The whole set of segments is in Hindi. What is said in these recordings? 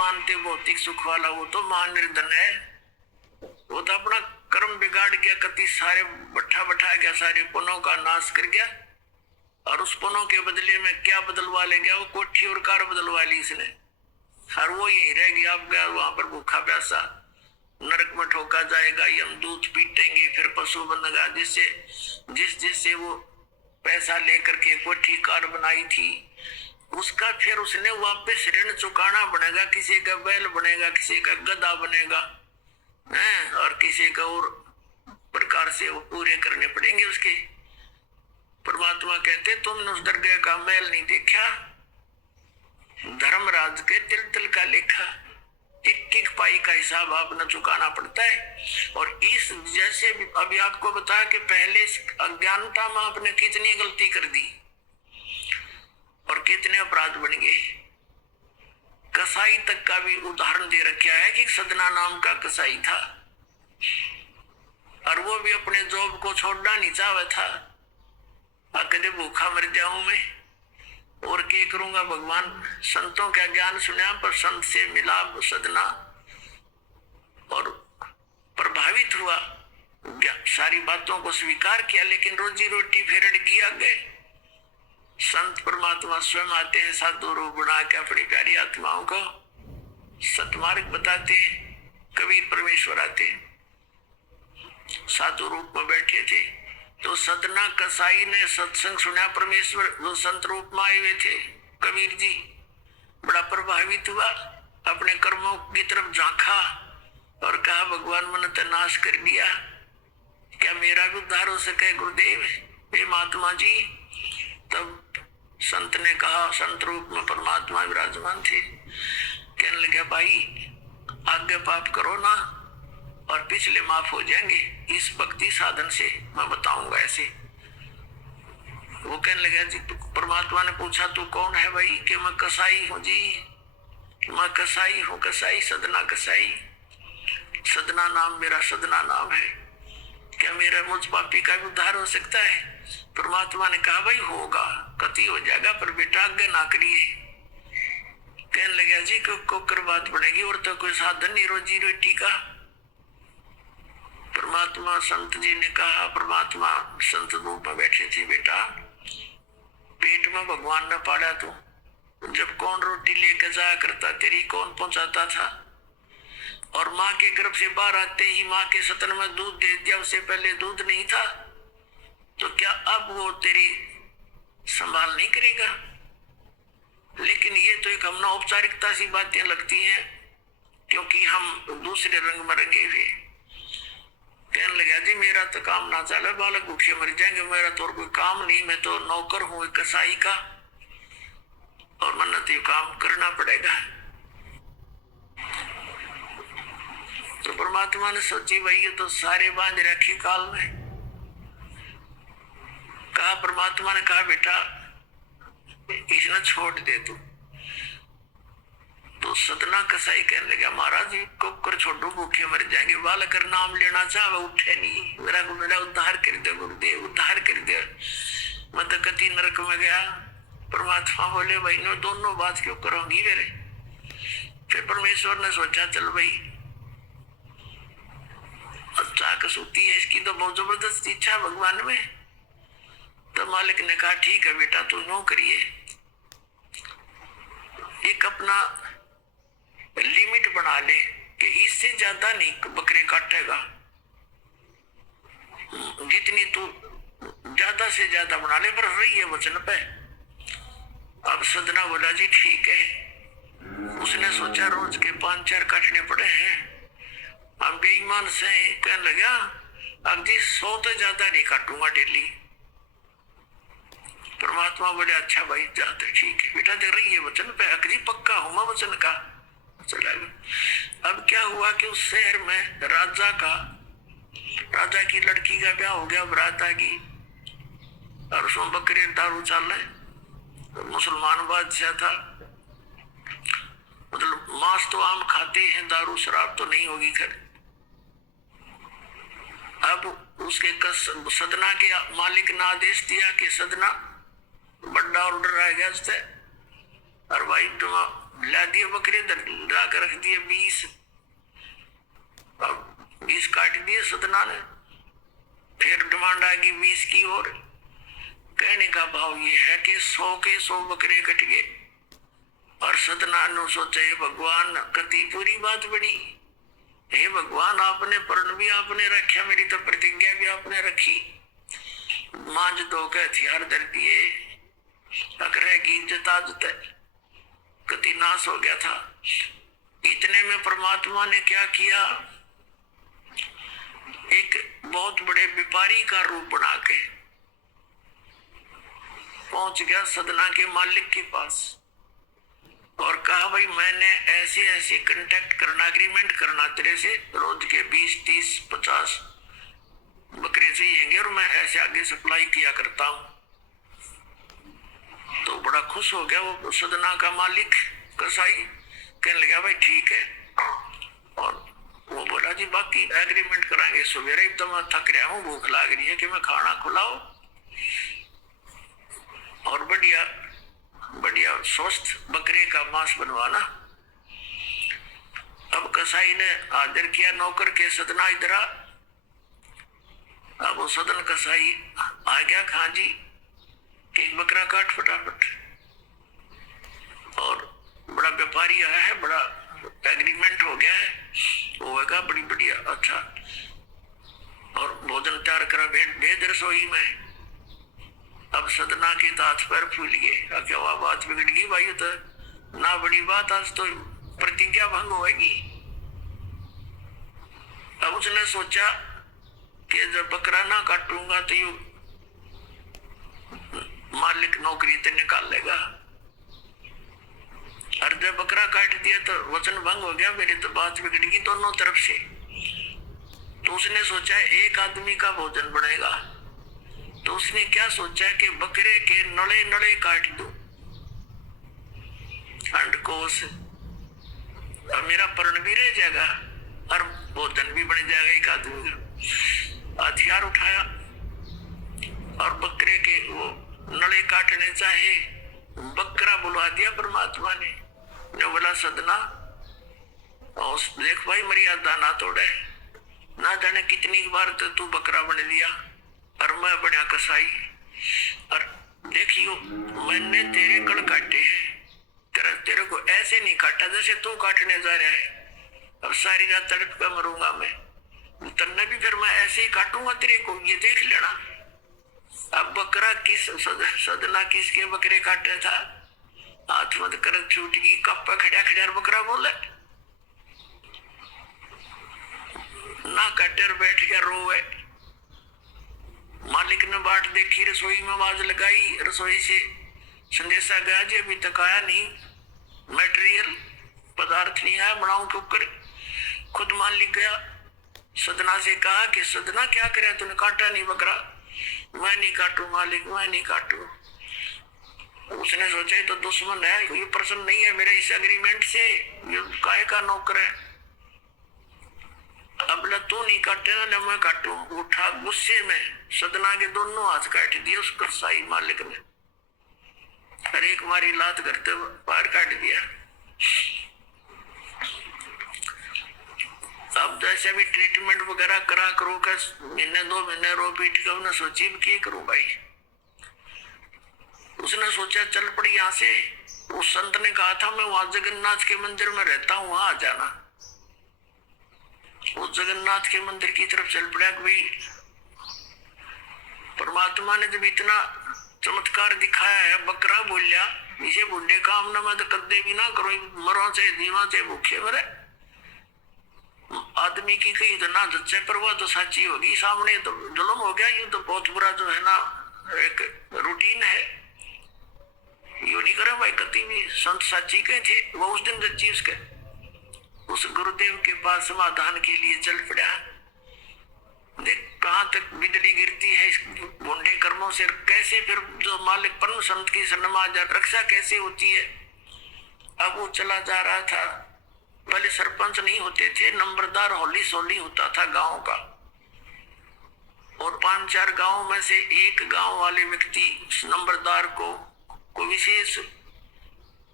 मानते भौतिक सुख वाला, वो तो महानिर्धन है। वो तो अपना कर्म बिगाड़ गया, कति सारे बैठा गया, सारे पुनों का नाश कर गया, और उस पुनों के बदले में क्या बदलवा ले गया? वो कोठी और कार बदलवा ली इसने, और वो यही रह गया। अब गया वहां पर भूखा प्यासा, नरक में ठोका जाएगा, यमदूत पीटेंगे, फिर पशु बनेगा। जिससे वो पैसा लेकर के कोठी कार बनाई थी, उसका फिर उसने वापस ऋण चुकाना बनेगा। किसी का बैल बनेगा, किसी का गधा बनेगा, और किसी का और प्रकार से वो पूरे करने पड़ेंगे उसके। परमात्मा कहते तुमने उस दरगाह का मैल नहीं देखा, धर्मराज के तिल तिल का लेखा, एक एक पाई का हिसाब आपने चुकाना पड़ता है। और इस जैसे अभी आपको बताया कि पहले अज्ञानता में आपने कितनी गलती कर दी और कितने अपराध बन गए। कसाई तक का भी उदाहरण दे रखा है कि सदना नाम का कसाई था, और वो भी अपने जॉब को छोड़ना नहीं चाहता था। कदे भूखा मर जाऊं मैं और क्या करूंगा? भगवान संतों का ज्ञान सुना, पर संत से मिला सदना और प्रभावित हुआ, सारी बातों को स्वीकार किया, लेकिन रोजी रोटी फिर अड़की आगे। संत परमात्मा स्वयं आते हैं, साधु रूप बना के अपनी प्यारी आत्माओं को सतमार्ग बताते हैं। कबीर परमेश्वर आते साधु रूप में बैठे थे, तो सदना कसाई ने सत्संग सुना, परमेश्वर वो संत रूप में आए हुए थे। कबीर जी बड़ा प्रभावित हुआ, अपने कर्मों की तरफ झांका और कहा भगवान मन तो नाश कर दिया, क्या मेरा भी उद्धार हो सके गुरुदेव, हे महात्मा जी? तब संत ने कहा, संत रूप में परमात्मा विराजमान थे, कहने लगे भाई आगे पाप करो ना और पिछले माफ हो जाएंगे इस भक्ति साधन से, मैं बताऊंगा ऐसे। वो कहने लगा जी, परमात्मा ने पूछा तू कौन है भाई? कि मैं कसाई हूँ जी, मैं कसाई हूँ, कसाई सदना कसाई, सदना नाम मेरा सदना नाम है, क्या मेरा मुझ पापी का भी उद्धार हो सकता है? परमात्मा ने कहा भाई होगा, कति हो जाएगा, पर बेटा आगे ना करिए। कहने लगा जी को कर बात पड़ेगी, और तो कोई साधन नहीं रोजी रोटी का। परमात्मा संत जी ने कहा, परमात्मा संत रूप में बैठे थे, बेटा पेट में भगवान ने पाला तू, जब कौन रोटी लेकर जाया करता, तेरी कौन पहुंचाता था? और माँ के गर्भ से बाहर आते ही माँ के सतन में दूध दे दिया, उससे पहले दूध नहीं था, तो क्या अब वो तेरी संभाल नहीं करेगा? लेकिन ये तो एक हमने औपचारिकता सी बातें लगती हैं, क्योंकि हम दूसरे रंग में रंगे हुए। कहने लगा जी मेरा तो काम ना चले, बालक भूखे मर जाएंगे, मेरा तो और कोई काम नहीं, मैं तो नौकर हूँ कसाई का, और मन तो काम करना पड़ेगा। तो परमात्मा ने सोची भाई ये तो सारे बांध रखी काल में। कहा, परमात्मा ने कहा बेटा इसने छोड़ दे तू। तो सदना कसाई कहने लगा महाराज जी कुकर छोड़ो, भूखे मर जाएंगे, बालक नाम लेना चाहे उठे नहीं, मेरा उद्धार कर दे गुरुदेव, उद्धार कर दे, मैं तो कति नरक में गया। परमात्मा बोले भाई नो दोनों बात क्यों करोगी मेरे? फिर परमेश्वर ने सोचा चल भाई अच्छा कसूती है इसकी, तो बहुत जबरदस्त इच्छा भगवान में। तो मालिक ने कहा ठीक है बेटा तू नो करिए, एक अपना लिमिट बना ले कि इससे ज्यादा नहीं बकरे काटेगा, जितनी तू ज्यादा से ज्यादा बना ले, पर रही है वचन पे। अब सदना बोला जी ठीक है। उसने सोचा रोज के 5-4 काटने पड़े हैं, अब बेईमान से कहने लगा अब जी 100 तो ज्यादा नहीं काटूंगा डेली। परमात्मा बोले अच्छा भाई जाते ठीक है बेटा, देख रही है वचन पे, अकरी पक्का हूं मैं वचन का। चला गया। अब क्या हुआ कि उस शहर में राजा की लड़की का ब्याह हो गया, बारात आ गई, और उसमें बकरे दारू चल रहे, तो मुसलमान बादशाह था, मतलब मांस तो आम खाते हैं, दारू शराब तो नहीं होगी घर। अब उसके सदना के मालिक ने आदेश दिया कि सदना बड़ा ऑर्डर आ गया उससे, और भाई तुम ला दिए बकरे, ला कर रख दिए 20। अब 20 काट दिए सदना ने। फिर डिमांड आ गई 20 की और। कहने का भाव ये है कि 100 के 100 बकरे कट गए। और सदना ने सोचा हे भगवान, कति पूरी बात बड़ी। हे भगवान, आपने प्रण भी आपने रखा, मेरी तो प्रतिज्ञा भी आपने रखी। मांझ दो के हथियार धर दिए, अकरे की इज्जत आदत है, कति नाश हो गया था। इतने में परमात्मा ने क्या किया, एक बहुत बड़े व्यापारी का रूप बना के पहुंच गया सदना के मालिक के पास और कहा भाई मैंने ऐसे ऐसे कांटेक्ट करना, एग्रीमेंट करना तेरे से, रोज के 20, 30, 50 बकरे चाहिए और मैं ऐसे आगे सप्लाई किया करता हूं। तो बड़ा खुश हो गया वो सदना का मालिक कसाई, कहने लगा भाई ठीक है। और वो बोला जी बाकी एग्रीमेंट कराएंगे, सवेरे ही तो मैं थक रहा हूँ, भूख लग रही है कि मैं खाना खिलाओ और बढ़िया बढ़िया स्वस्थ बकरे का मांस बनवाना। अब कसाई ने आदर किया नौकर के, सदना इधर आ। अब वो सदन कसाई आ गया, खां जी कि बकरा काट फटाफट। और बड़ा व्यापारी आया है, बड़ा एग्रीमेंट हो गया है, वो होगा बड़ी बढ़िया अच्छा। और भोजन तैयार करा, भेद रसोई में। अब सदना के हाथ पैर फूल गए, क्या वह बात बिगड़ गई भाई, तो ना बड़ी बात, आज तो प्रतिज्ञा भंग होगी। अब उसने सोचा कि जब बकरा ना काटूंगा तो यू मालिक नौकरी से निकाल लेगा, और जब बकरा काट दिया तो वचन भंग हो गया, मेरी तो बात बिगड़ गई दोनों तरफ से। तो उसने सोचा एक आदमी का भोजन बनेगा, तो उसने क्या सोचा कि बकरे के नड़े नड़े काट दो अंडकोश, और मेरा पर्ण भी रह जाएगा और भोजन भी बन जाएगा एक आदमी का। हथियार उठाया और बकरे के वो नड़े काटने चाहे, बकरा बुलवा दिया परमात्मा ने। जो बोला सदना और देख भाई मर्यादा ना तोड़े, ना जाने कितनी बार तो तू बकरा बन लिया और मैं बड़ा कसाई, और देखियो मैंने तेरे कड़ काटे हैं, तेरे को ऐसे नहीं काटा जैसे तू काटने जा रहा है। अब सारी रात तड़प कर मरूंगा मैं, तन्ने भी फिर मैं ऐसे ही काटूंगा तेरे को, ये देख लेना। अब बकरा किस सदना किसके बकरे काटे था, हाथ मत कर छूट गई, कप्पा खड़ा खड़ा बकरा बोले ना, कटर बैठ गया रोवे। मालिक ने बाट देखी, रसोई में आवाज लगाई, रसोई से संदेशा गया जी अभी तक आया नहीं, मटेरियल पदार्थ नहीं आया, बनाऊं क्यों करे। खुद मालिक गया, सदना से कहा कि सदना क्या करे, तूने काटा नहीं बकरा। मैं नहीं काटू मालिक, मैं नहीं काटू। उसने सोचा तो दुश्मन है, ये प्रसन्न नहीं है मेरे इस एग्रीमेंट से, ये काहे का नौकर है। अब तू नहीं काटे ना मैं काटू। उठा गुस्से में सदना के दोनों हाथ काट दिए उस कसाई मालिक ने, हर एक मारी लात करते पार काट दिया। अब जैसे भी ट्रीटमेंट वगैरह करा करो का, महीने 2 महीने रो पीट के उन्हें सोची की करूं भाई। उसने सोचा चल पड़ी यहाँ से, उस संत ने कहा था मैं वहां जगन्नाथ के मंदिर में रहता हूँ, वहां आ जाना। उस जगन्नाथ के मंदिर की तरफ चल पड़ा। कोई परमात्मा ने जब इतना चमत्कार दिखाया है, बकरा बोलिया इसे बुढ़े काम ना मैं तो कदे भी ना करो, मरो चाहे दीवा चाहे भूखे मरे। आदमी की कही तो ना जच्चे पर वह तो सच्ची होगी, सामने तो जुल्म हो गया। ये तो बहुत बुरा जो है ना एक रूटीन है, यू नहीं करे भाई। कति भी संत साची के थे, वो उस दिन जच्ची उसके उस गुरुदेव के पास समाधान के लिए चल पड़ा। देख कहां तक बिजली गिरती है इस गुंडे कर्मों से, कैसे फिर जो मालिक परम संत की सन्मा रक्षा कैसे होती है। अब वो चला जा रहा था, पहले सरपंच नहीं होते थे, नंबरदार होली सोली होता था गांव का, और 5-4 गांव में से एक गांव वाले व्यक्ति उस नंबरदार को विशेष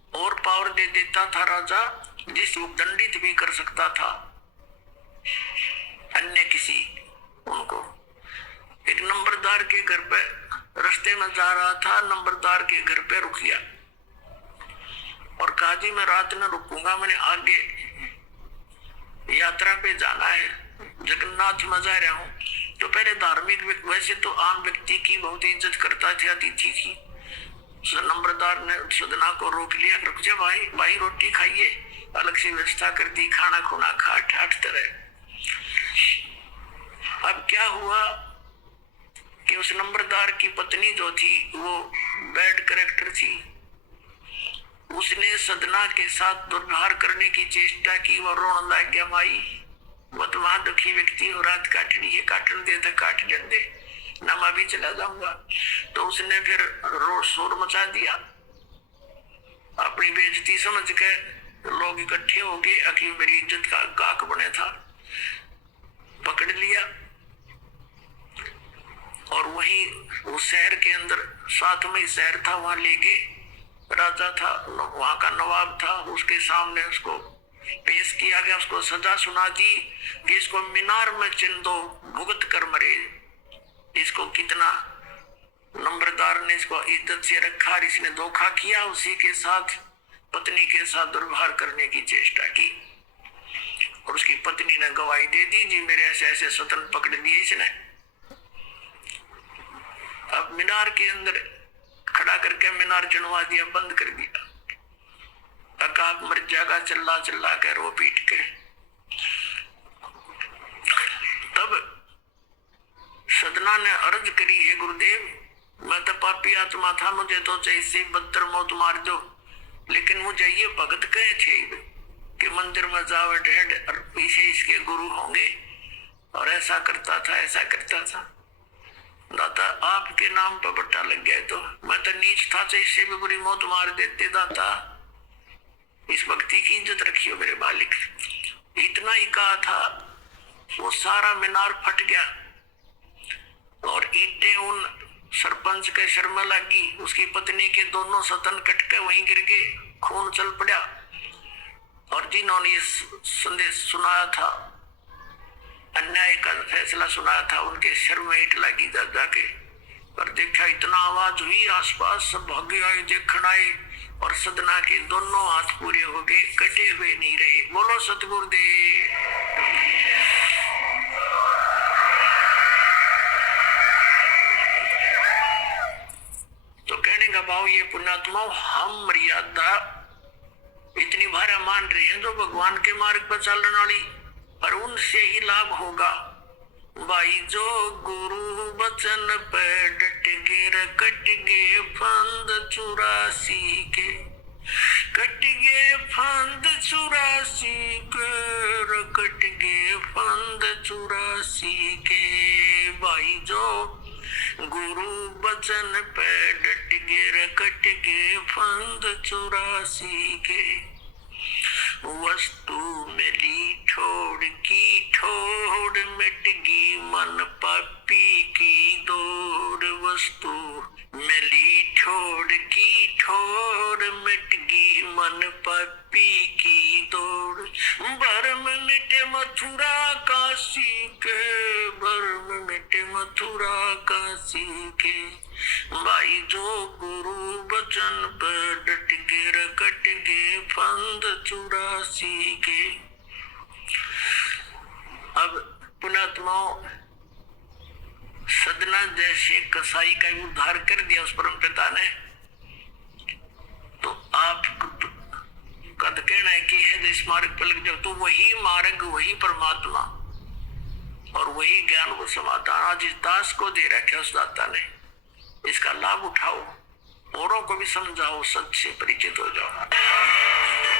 और पावर दे देता था राजा, जिसको दंडित भी कर सकता था अन्य किसी उनको। एक नंबरदार के घर पे रास्ते में जा रहा था, नंबरदार के घर पे रुक गया और कहा जी मैं रात में रुकूंगा, मैंने आगे यात्रा पे जाना है, जगन्नाथ में जा रहा हूँ। तो पहले धार्मिक, वैसे तो आम व्यक्ति की बहुत इज्जत करता था, अतिथि की। नंबरदार ने सदना को रोक लिया, रुक जा भाई, भाई रोटी खाइए, अलग से व्यवस्था कर दी, खाना खुना खा ठाठ तरह। अब क्या हुआ कि उस नंबरदार की पत्नी जो थी वो बैड कैरेक्टर थी, उसने सदना के साथ दुर्व्यवहार करने की चेष्टा की। वो रोने लग गया, माई वो तो वहां दुखी व्यक्ति हो, रात काटनी है, काटन दे तो काट दे ना, मैं भी चला जाऊंगा। तो उसने फिर रोड शोर मचा दिया, अपनी बेइज्जती समझ के लोग इकट्ठे हो गए, अकी मेरी इज्जत का गाक बने था, पकड़ लिया और वहीं उस शहर के अंदर, साथ में ही शहर था, वहां ले गए। राजा था, वहां का नवाब था, उसके सामने उसको पेश किया गया, उसको सजा सुना दी कि इसको मीनार में चिन दो, भुगत कर मरे। इसको कितना नंबरदार ने इसको इज्जत से रखा, इसने धोखा किया, उसी के साथ पत्नी के साथ दुर्व्यवहार करने की चेष्टा की और उसकी पत्नी ने गवाही दे दी, जी मेरे ऐसे ऐसे स्वतन पकड़ दिए इसने। अब मीनार के अंदर खड़ा करके मीनार चढ़वा दिया, बंद कर दिया। अकाक मर जाएगा, चिल्ला चिल्ला के रो पीट के। तब सदना ने अर्ज करी, है गुरुदेव मैं तो पापी आत्मा था, मुझे तो जैसे बदतर मौत मार दो, लेकिन मुझे ये भगत कहे थे कि मंदिर में जावे ढेड और पीछे इसके गुरु होंगे, और ऐसा करता था ऐसा करता था। दाता आपके नाम पर बट्टा लग गया, तो मैं तो नीच था, तो इससे भी बुरी मौत मार देते। दाता इस भक्ति की इज्जत रखियो मेरे मालिक। इतना ही कहा था, वो सारा मीनार फट गया और ईंटें उन सरपंच के सर में लगी, उसकी पत्नी के दोनों सतन कट के वहीं गिर गए, खून चल पड़ा। और जिन्होंने ये संदेश सुनाया था, अन्याय का फैसला सुनाया था, उनके सर में ईंट लगी जा जाके। पर देखा इतना आवाज हुई, आसपास सब भागे आए, देखण आए, और सदना के दोनों हाथ पूरे हो गए, कटे हुए नहीं रहे। बोलो सतगुरुदेव। तो कहने का भाव ये पुण्यात्माओं, हम मर्यादा इतनी भारा मान रहे हैं जो भगवान के मार्ग पर चलने वाली, और उनसे ही लाभ होगा। भाई जो गुरु बचन पे डट गे, कट गे फंद 84 के, कट गे फंद 84 के, कट गे फंद 84 के। भाई जो गुरु बचन पे डट गे, कट गे फंद 84 के। वस्तु मिली ठोड़ की ठोड़, मिटगी मन पापी की दौड़। वस्तु मिली ठोड़ की ठोड़, मिटगी मन पापी की दौड़। भरम मिटे मथुरा काशी के, भरम मिटे मथुरा काशी के। भाई जो गुरु बचन पर डट गे, कट गे फंद 84 के। अब पुण्यात्माओं, सदना जैसे कसाई का उद्धार कर दिया उस परम पिता ने, तो आप कद कहना है कि है जिस मार्ग पर लग जाओ, तो वही मार्ग, वही परमात्मा और वही ज्ञान वो समाधान आज इस दास को दे रखा उस दाता ने। इसका लाभ उठाओ, औरों को भी समझाओ, सच से परिचित हो जाओ।